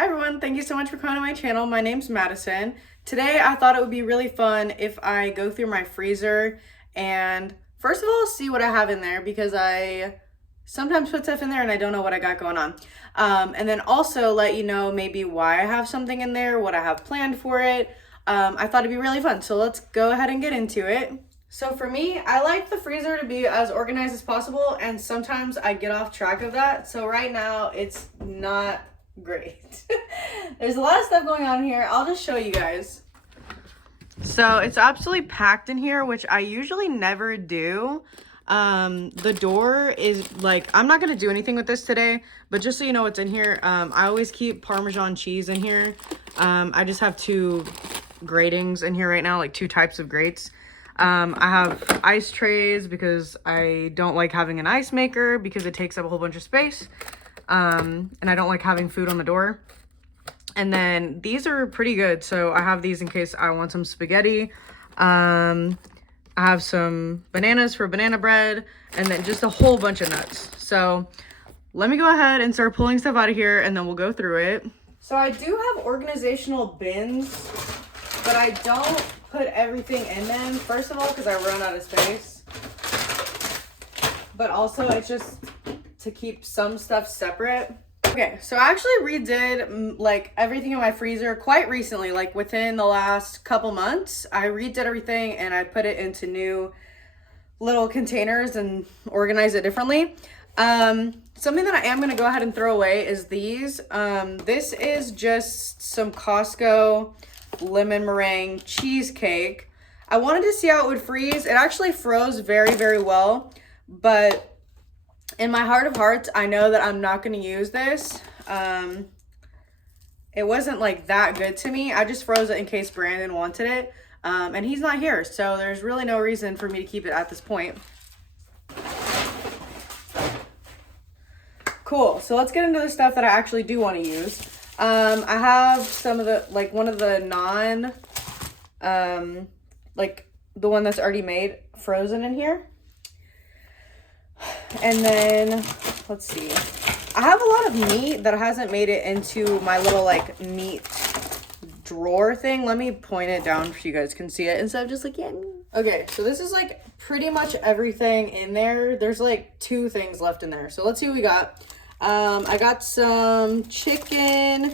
Hi everyone, thank you so much for coming to my channel. My name's Madison. Today I thought it would be really fun if I go through my freezer and first of all see what I have in there because I sometimes put stuff in there and I don't know what I got going on. And then also let you know maybe why I have something in there, what I have planned for it. I thought it'd be really fun, so let's go ahead and get into it. So for me, I like the freezer to be as organized as possible, and sometimes I get off track of that. So right now it's not great. There's a lot of stuff going on here. I'll just show you guys. So it's absolutely packed in here, which I usually never do. The door is like, I'm not gonna do anything with this today, but just so you know what's in here, I always keep Parmesan cheese in here. I just have two gratings in here right now, like two types of grates. I have ice trays because I don't like having an ice maker because it takes up a whole bunch of space. And I don't like having food on the door. And then these are pretty good. So I have these in case I want some spaghetti. I have some bananas for banana bread and then just a whole bunch of nuts. So let me go ahead and start pulling stuff out of here and then we'll go through it. So I do have organizational bins, but I don't put everything in them. First of all, because I run out of space. But also it's just to keep some stuff separate. Okay, so I actually redid like everything in my freezer quite recently, like within the last couple months. I redid everything and I put it into new little containers and organize it differently. Something that I am gonna go ahead and throw away is these. This is just some Costco lemon meringue cheesecake. I wanted to see how it would freeze. It actually froze very, very well, but in my heart of hearts, I know that I'm not going to use this. It wasn't like that good to me. I just froze it in case Brandon wanted it. And he's not here, so there's really no reason for me to keep it at this point. Cool, so let's get into the stuff that I actually do want to use. I have some of the, like one of the like the one that's already made frozen in here. And then, let's see. I have a lot of meat that hasn't made it into my little like meat drawer thing. Let me point it down so you guys can see it instead of just like, yeah. Okay, so this is like pretty much everything in there. There's like two things left in there. So let's see what we got. I got some chicken.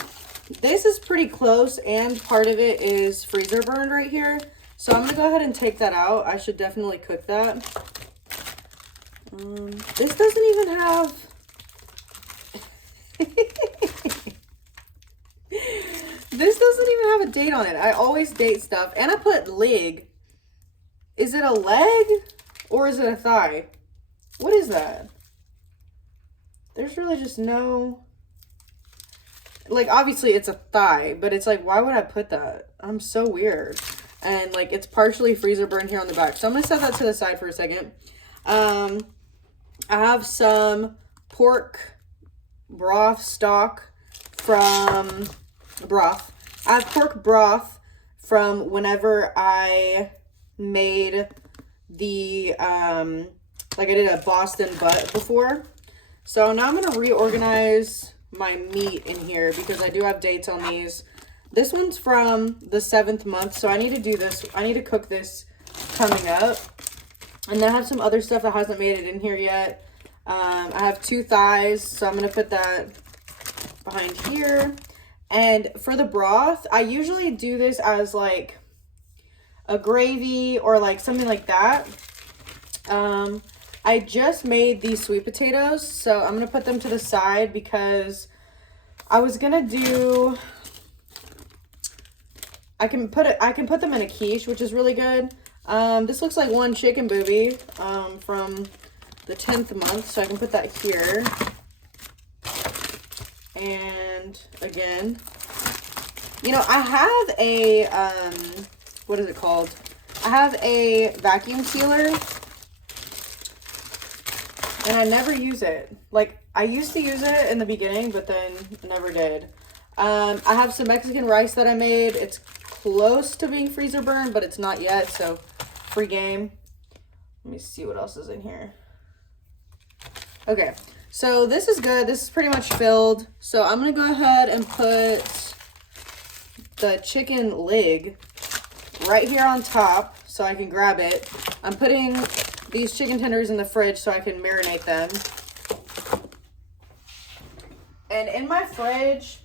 This is pretty close and part of it is freezer burned right here. So I'm gonna go ahead and take that out. I should definitely cook that. This doesn't even have this doesn't even have a date on it. I always date stuff, and I put leg. Is it a leg or is it a thigh? What is that? There's really just no, like, obviously it's a thigh, but it's like, why would I put that? I'm so weird. And like it's partially freezer burned here on the back, so I'm gonna set that to the side for a second. I have some pork broth stock from broth. I have pork broth from whenever I made the, like I did a Boston butt before. So now I'm going to reorganize my meat in here because I do have dates on these. This one's from the 7th month, so I need to do this. I need to cook this coming up. And then I have some other stuff that hasn't made it in here yet. I have 2 thighs, so I'm going to put that behind here. And for the broth, I usually do this as like a gravy or like something like that. I just made these sweet potatoes, so I'm going to put them to the side because I was going to do, I can put them in a quiche, which is really good. This looks like one chicken booby from the 10th month, so I can put that here. And again, you know, I have a, what is it called? I have a vacuum sealer, and I never use it. Like, I used to use it in the beginning, but then never did. I have some Mexican rice that I made. It's close to being freezer burned, but it's not yet, so free game. Let me see what else is in here. Okay, So this is good. This is pretty much filled. So I'm gonna go ahead and put the chicken leg right here on top so I can grab it. I'm putting these chicken tenders in the fridge so I can marinate them. And in my fridge,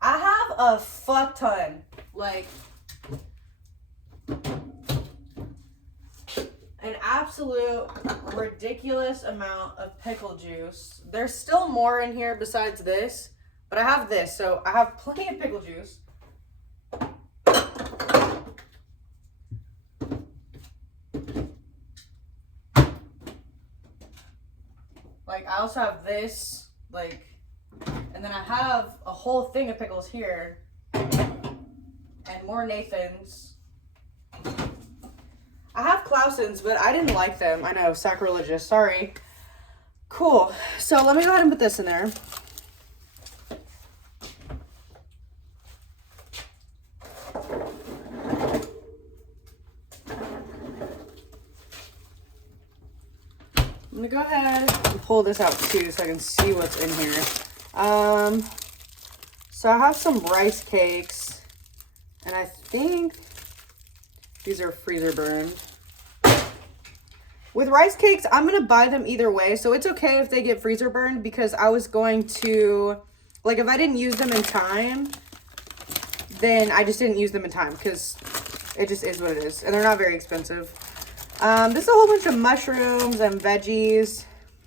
I have a fuck ton. Like, an absolute ridiculous amount of pickle juice. There's still more in here besides this, but I have this, so I have plenty of pickle juice. Like, I also have this, like, and then I have a whole thing of pickles here, and more Nathan's. I have Clausen's, but I didn't like them. I know, sacrilegious, sorry. Cool, so let me go ahead and put this in there. I'm gonna go ahead and pull this out too so I can see what's in here. So I have some rice cakes, and I think these are freezer burned. With rice cakes, I'm gonna buy them either way, so it's okay if they get freezer burned, because I was going to, like, if I didn't use them in time, then I just didn't use them in time, because it just is what it is, and they're not very expensive. This is a whole bunch of mushrooms and veggies.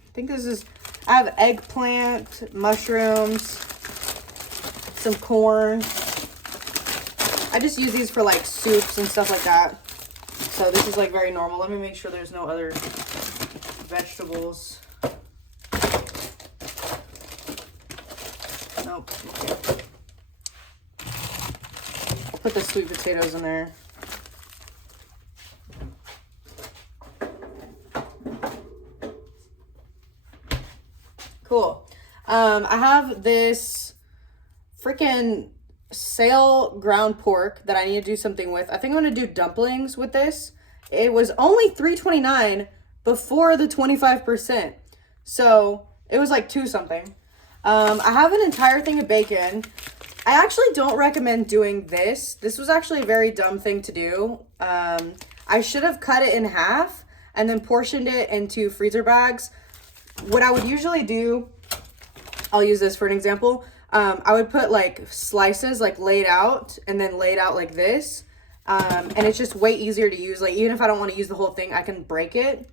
I think this is, I have eggplant, mushrooms, some corn. I just use these for like soups and stuff like that. So this is like very normal. Let me make sure there's no other vegetables. Nope. Okay. I'll put the sweet potatoes in there. Cool. I have this freaking sale ground pork that I need to do something with. I think I'm going to do dumplings with this. It was only $3.29 before the 25%. So it was like $2 something. I have an entire thing of bacon. I actually don't recommend doing this. This was actually a very dumb thing to do. I should have cut it in half and then portioned it into freezer bags. What I would usually do, I'll use this for an example. I would put like slices like laid out and then laid out like this. And it's just way easier to use. Like, even if I don't want to use the whole thing, I can break it.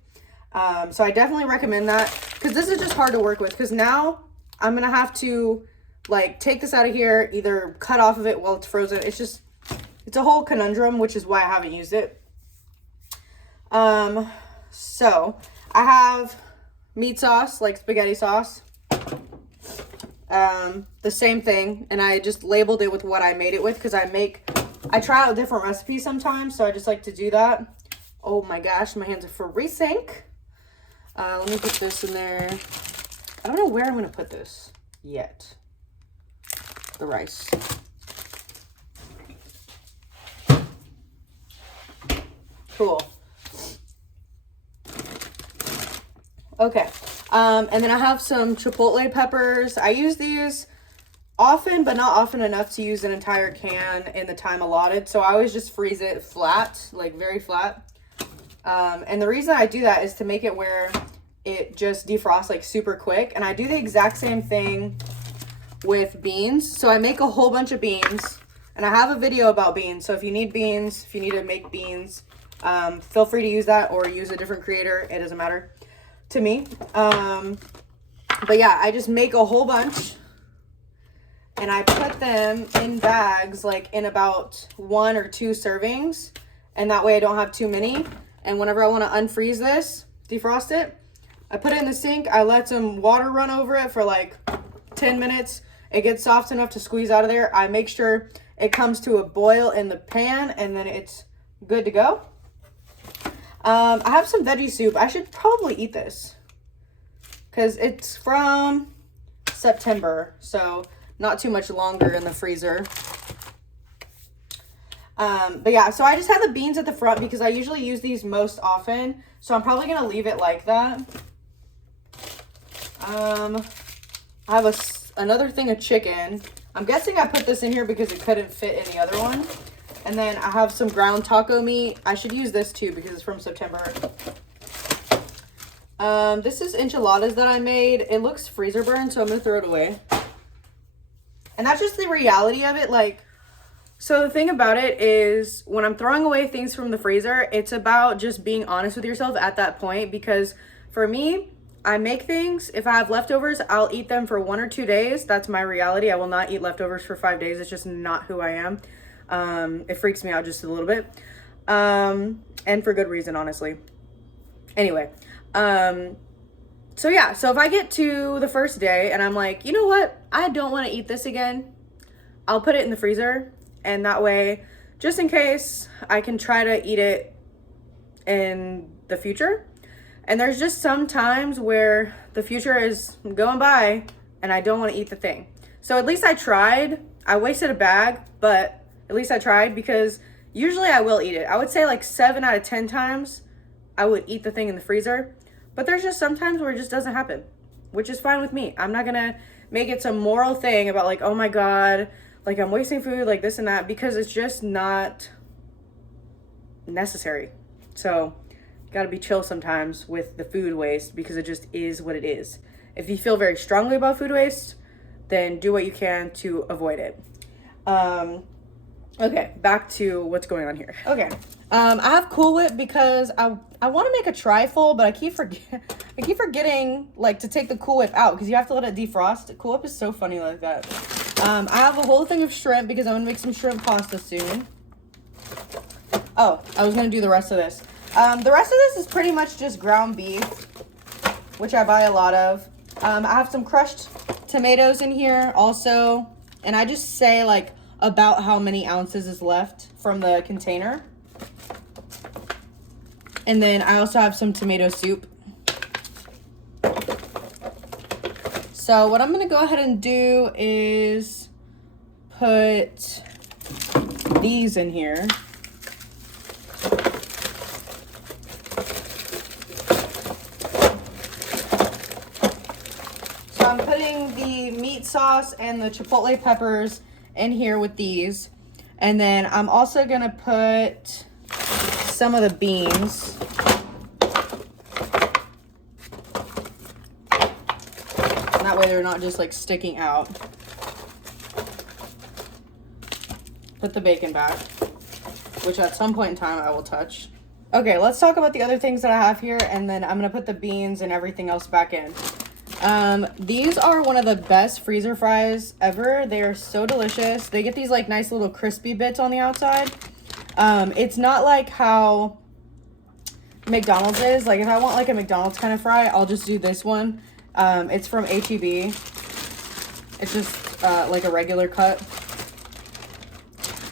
So I definitely recommend that, because this is just hard to work with, because now I'm going to have to like take this out of here, either cut off of it while it's frozen. It's a whole conundrum, which is why I haven't used it. So I have meat sauce, like spaghetti sauce. The same thing, and I just labeled it with what I made it with, because I try out different recipes sometimes, so I just like to do that. Oh my gosh, my hands are freezing. Let me put this in there. I don't know where I'm going to put this yet. The rice. Cool. Okay. And then I have some chipotle peppers. I use these often, but not often enough to use an entire can in the time allotted. So I always just freeze it flat, like very flat. And the reason I do that is to make it where it just defrosts like super quick. And I do the exact same thing with beans. So I make a whole bunch of beans, and I have a video about beans. So if you need beans, if you need to make beans, feel free to use that or use a different creator. It doesn't matter to me. But yeah, I just make a whole bunch, and I put them in bags, like in about 1 or 2 servings, and that way I don't have too many. And whenever I want to unfreeze this, defrost it, I put it in the sink. I let some water run over it for like 10 minutes. It gets soft enough to squeeze out of there. I make sure it comes to a boil in the pan, and then it's good to go. I have some veggie soup. I should probably eat this, because it's from September, so not too much longer in the freezer. But yeah, so I just have the beans at the front because I usually use these most often, so I'm probably going to leave it like that. I have another thing of chicken. I'm guessing I put this in here because it couldn't fit any other one. And then I have some ground taco meat. I should use this too because it's from September. This is enchiladas that I made. It looks freezer burned, so I'm gonna throw it away. And that's just the reality of it. Like, so the thing about it is when I'm throwing away things from the freezer, it's about just being honest with yourself at that point. Because for me, I make things. If I have leftovers, I'll eat them for 1 or 2 days. That's my reality. I will not eat leftovers for 5 days. It's just not who I am. It freaks me out just a little bit. And for good reason, honestly. Anyway, so yeah, so if I get to the first day and I'm like, you know what? I don't want to eat this again. I'll put it in the freezer. And that way, just in case, I can try to eat it in the future. And there's just some times where the future is going by and I don't want to eat the thing. So at least I tried. I wasted a bag, but at least I tried because usually I will eat it. I would say like 7 out of 10 times I would eat the thing in the freezer. But there's just some times where it just doesn't happen, which is fine with me. I'm not going to make it some moral thing about like, oh my God, like I'm wasting food, like this and that, because it's just not necessary. So got to be chill sometimes with the food waste because it just is what it is. If you feel very strongly about food waste, then do what you can to avoid it. Okay, back to what's going on here. Okay, I have Cool Whip because I want to make a trifle, but I keep forgetting like to take the Cool Whip out because you have to let it defrost. Cool Whip is so funny like that. I have a whole thing of shrimp because I'm gonna make some shrimp pasta soon. Oh, I was gonna do the rest of this. The rest of this is pretty much just ground beef, which I buy a lot of. I have some crushed tomatoes in here also, and I just say like about how many ounces is left from the container. And then I also have some tomato soup. So what I'm gonna go ahead and do is put these in here. So I'm putting the meat sauce and the chipotle peppers in here with these. And then I'm also gonna put some of the beans. And that way they're not just like sticking out. Put the bacon back, which at some point in time I will touch. Okay, let's talk about the other things that I have here, and then I'm gonna put the beans and everything else back in. These are one of the best freezer fries ever. They are so delicious. They get these like nice little crispy bits on the outside. It's not like how McDonald's is. Like if I want like a McDonald's kind of fry, I'll just do this one. It's from H-E-B. It's just like a regular cut.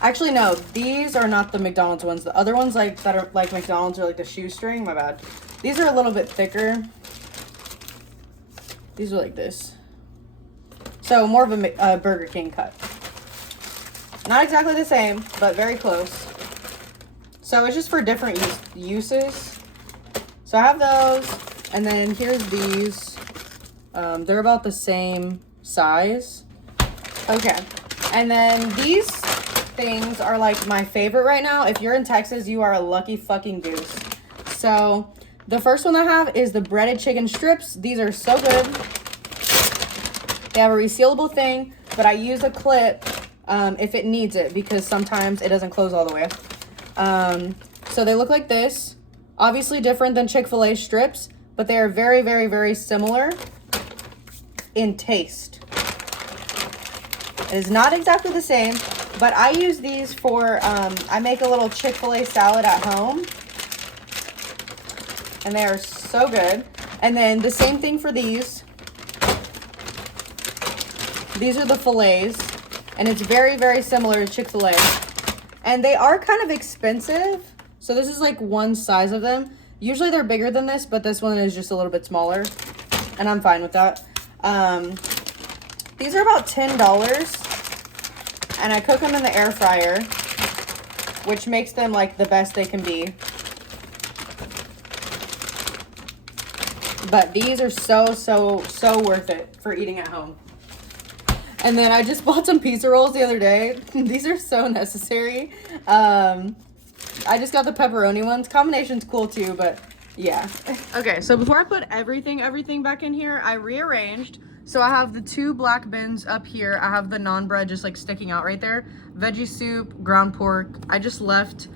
Actually, no, these are not the McDonald's ones. The other ones like that are like McDonald's are like the shoestring. My bad. These are a little bit thicker. These are like this. So more of a Burger King cut. Not exactly the same, but very close. So it's just for different uses. So I have those, and then here's these. They're about the same size. Okay, and then these things are like my favorite right now. If you're in Texas, you are a lucky fucking goose. So the first one I have is the breaded chicken strips. These are so good. They have a resealable thing, but I use a clip if it needs it because sometimes it doesn't close all the way. So they look like this. Obviously different than Chick-fil-A strips, but they are very, very, very similar in taste. It is not exactly the same, but I use these for, I make a little Chick-fil-A salad at home. And they are so good. And then the same thing for these. These are the fillets. And it's very, very similar to Chick-fil-A. And they are kind of expensive. So this is like one size of them. Usually they're bigger than this, but this one is just a little bit smaller. And I'm fine with that. These are about $10. And I cook them in the air fryer, which makes them like the best they can be. but these are so worth it for eating at home. And then I just bought some pizza rolls the other day. These are so necessary. I just got the pepperoni ones. Combination's cool too, but yeah. Okay, so before I put everything back in here, I rearranged. So I have the 2 black bins up here. I have the naan bread just like sticking out right there. Veggie soup, ground pork. I just left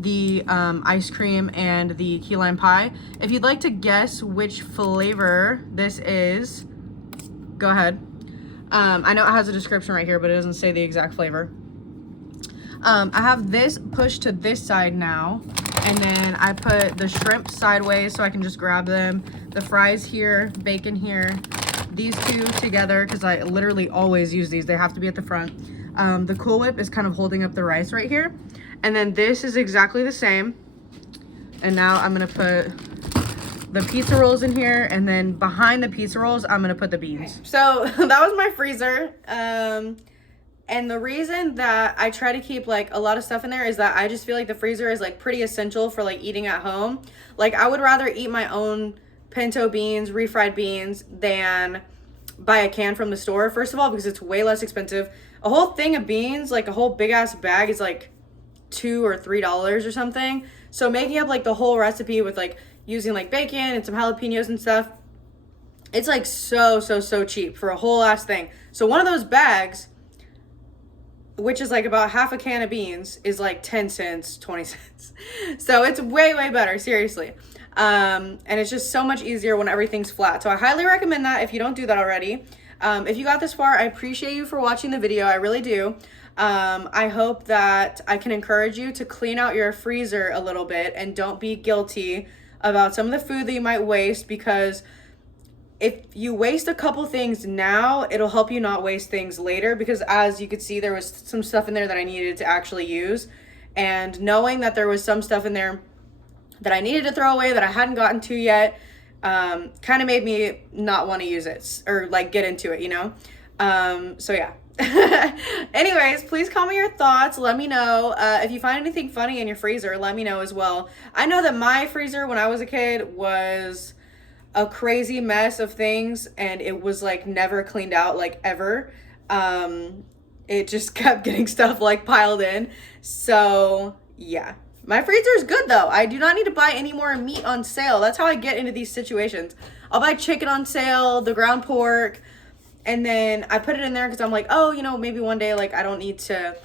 the ice cream and the key lime pie. If you'd like to guess which flavor this is, go ahead. I know it has a description right here, but it doesn't say the exact flavor. I have this pushed to this side now, and then I put the shrimp sideways so I can just grab them. The fries here, bacon here, these 2 together because I literally always use these. They have to be at the front. The Cool Whip is kind of holding up the rice right here. And then this is exactly the same. And now I'm gonna put the pizza rolls in here, and then behind the pizza rolls, I'm gonna put the beans. So that was my freezer. And the reason that I try to keep like a lot of stuff in there is that I just feel like the freezer is like pretty essential for like eating at home. Like I would rather eat my own pinto beans, refried beans, than buy a can from the store. First of all, because it's way less expensive. A whole thing of beans, like a whole big ass bag, is like $2 or $3 or something. So making up like the whole recipe with like using like bacon and some jalapenos and stuff, it's like so cheap for a whole ass thing. So one of those bags, which is like about half a can of beans, is like 10 cents, 20 cents. So it's way better, seriously. And it's just so much easier when everything's flat. So I highly recommend that if you don't do that already. If you got this far, I appreciate you for watching the video. I really do. I hope that I can encourage you to clean out your freezer a little bit and don't be guilty about some of the food that you might waste, because if you waste a couple things now, it'll help you not waste things later, because as you could see, there was some stuff in there that I needed to actually use. And knowing that there was some stuff in there that I needed to throw away that I hadn't gotten to yet, kind of made me not want to use it or like get into it, you know? So yeah. Anyways, please comment your thoughts. Let me know. If you find anything funny in your freezer, let me know as well. I know that my freezer when I was a kid was a crazy mess of things, and it was like never cleaned out, like ever. It just kept getting stuff like piled in. So yeah. My freezer is good though. I do not need to buy any more meat on sale. That's how I get into these situations. I'll buy chicken on sale, the ground pork, and then I put it in there because I'm like, oh, you know, maybe one day like I don't need to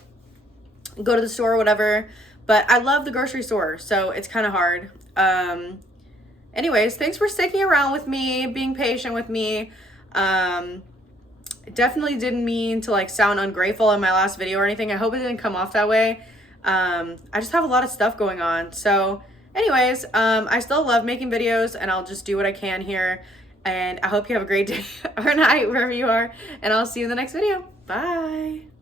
go to the store or whatever. But I love the grocery store, so it's kind of hard. Anyways, thanks for sticking around with me, being patient with me. Definitely didn't mean to like sound ungrateful in my last video or anything. I hope it didn't come off that way. I just have a lot of stuff going on. So anyways, I still love making videos, and I'll just do what I can here. And I hope you have a great day or night wherever you are. And I'll see you in the next video. Bye.